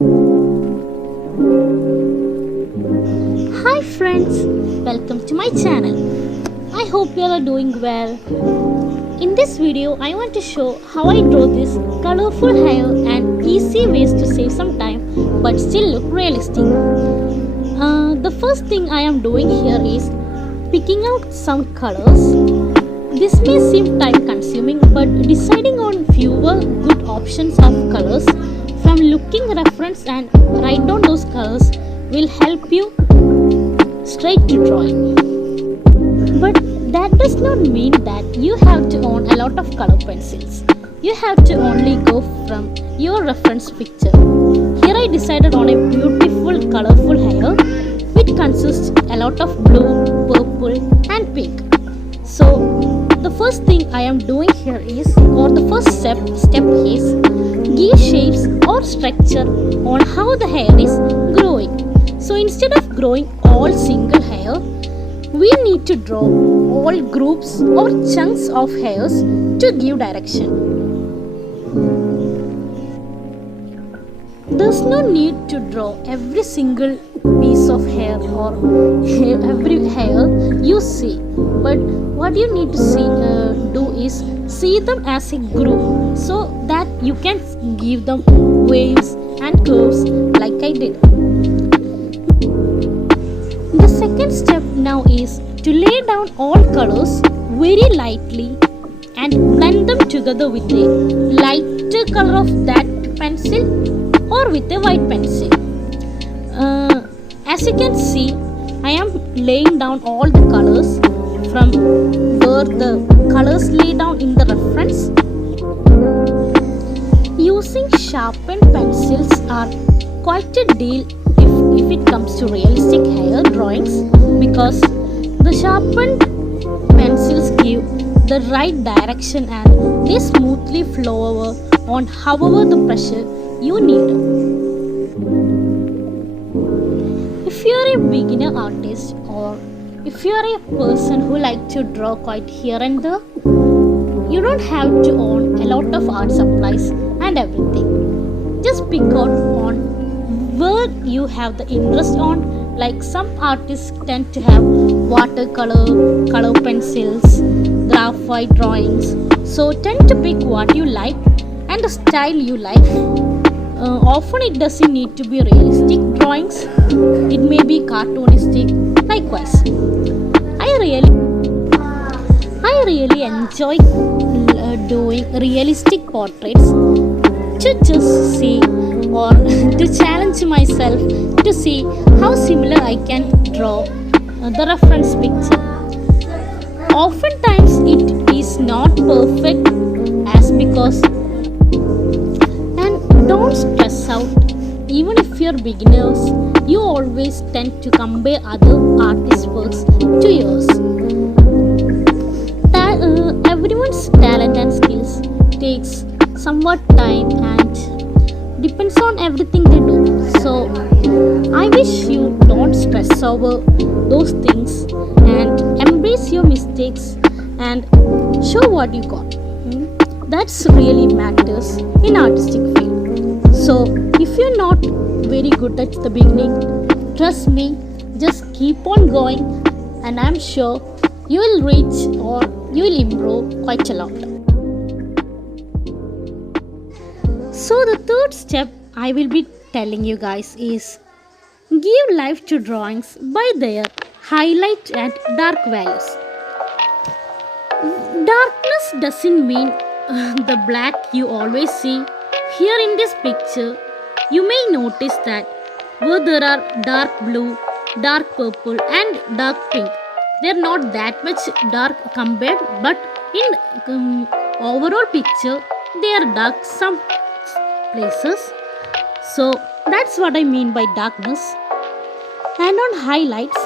Hi friends, welcome to my channel. I hope you all are doing well. In this video, I want to show how I draw this colorful hair and easy ways to save some time but still look realistic. The first thing I am doing here is picking out some colors. This may seem time consuming, but deciding on fewer good options of colors from looking reference and write down those colors will help you straight to drawing. But that does not mean that you have to own a lot of color pencils. You have to only go from your reference picture. Here I decided on a beautiful colorful hair which consists a lot of blue, purple and pink. So the first thing I am doing here is, or the first step is give shapes or structure on how the hair is growing. So instead of growing all single hair, we need to draw all groups or chunks of hairs to give direction. There's no need to draw every single piece of hair or every hair you see, but what you need to do is see them as a group so that you can give them waves and curves like I did. The second step now is to lay down all colors very lightly and blend them together with a lighter color of that pencil or with a white pencil. As you can see, I am laying down all the colors from where the colors lay down in the reference. Using sharpened pencils are quite a deal if it comes to realistic hair drawings, because the sharpened pencils give the right direction and they smoothly flow over on however the pressure you need. If you are a beginner artist or if you are a person who likes to draw quite here and there, you don't have to own a lot of art supplies and everything. Just pick out on where you have the interest on. Like some artists tend to have watercolor, color pencils, graphite drawings. So tend to pick what you like and the style you like. Often it doesn't need to be realistic drawings. It may be cartoonistic. Likewise, I really enjoy doing realistic portraits to just see or to challenge myself to see how similar I can draw the reference picture. Oftentimes it is not perfect as because, and don't stress out. Even if you're beginners, you always tend to compare other artists' works to yours. Everyone's talent and skills takes somewhat time and depends on everything they do. So I wish you don't stress over those things and embrace your mistakes and show what you got. That's really matters in artistic field. So if you're not very good at the beginning, trust me, just keep on going and I'm sure you will reach or you will improve quite a lot. So the third step I will be telling you guys is give life to drawings by their highlight and dark values. Darkness doesn't mean the black you always see. Here in this picture, you may notice that where there are dark blue, dark purple and dark pink, they are not that much dark compared, but in overall picture, they are dark some places. So that's what I mean by darkness. And on highlights,